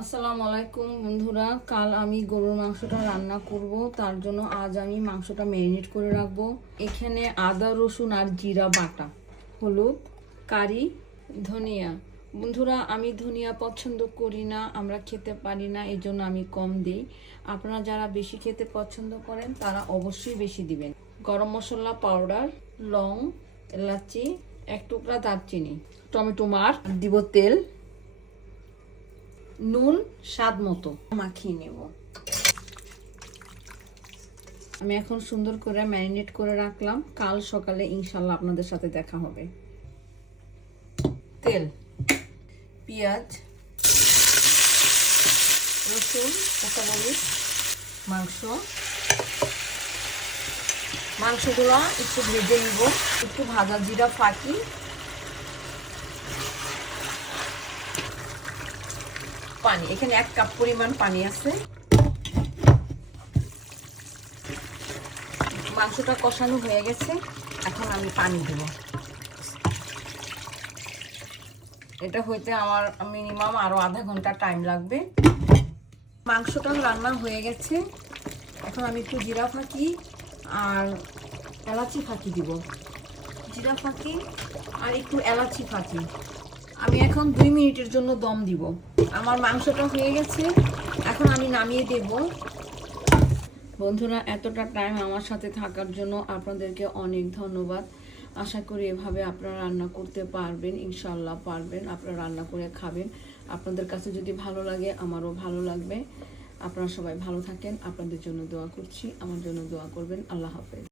আসসালামু আলাইকুম বন্ধুরা, কাল আমি গরুর মাংসটা রান্না করব। তার জন্য আজ আমি মাংসটা ম্যারিনেট করে রাখবো। এখানে আদা রসুন আর জিরা বাটা, হলুদ, কারি, ধনিয়া। বন্ধুরা, আমি ধনিয়া পছন্দ করি না, আমরা খেতে পারি না, এই জন্য আমি কম দিই। আপনারা যারা বেশি খেতে পছন্দ করেন তারা অবশ্যই বেশি দিবেন। গরম মশলা পাউডার, লং, এলাচি, এক টুকরা দারচিনি, টমেটো মার দিব, তেল, নুন স্বাদ মতো মাখিয়ে নেব। আমি এখন সুন্দর করে ম্যারিনেট করে রাখলাম, কাল সকালে ইনশাল্লাহ আপনাদের সাথে দেখা হবে। তেল, পেঁয়াজ, রসুন, কাঁচামরিচ, মাংসগুলো একটু ভেজে নিব। একটু ভাজা জিরা ফাঁকি, পানি, এখানে 1 কাপ পরিমাণ পানি আছে। মাংসটা কষানো হয়ে গেছে, এখন আমি পানি দেব। এটা হইতে আমার মিনিমাম আরো আধা ঘন্টা টাইম লাগবে। মাংসটা রান্না হয়ে গেছে, এখন আমি একটু জিরা ফাঁকি আর এলাচি ফাঁকি দিব। জিরা ফাঁকি আর একটু এলাচি ফাঁকি। আমি এখন 2 মিনিটের জন্য দম দিব। আমার মাংসটা হয়ে গেছে, এখন আমি নামিয়ে দেব। বন্ধুরা, এতটা টাইম আমার সাথে থাকার জন্য আপনাদেরকে অনেক ধন্যবাদ। আশা করি এভাবে আপনারা রান্না করতে পারবেন, ইনশাল্লাহ পারবেন। আপনারা রান্না করে খাবেন, আপনাদের কাছে যদি ভালো লাগে আমারও ভালো লাগবে। আপনারা সবাই ভালো থাকেন, আপনাদের জন্য দোয়া করছি, আমার জন্য দোয়া করবেন। আল্লাহ হাফেজ।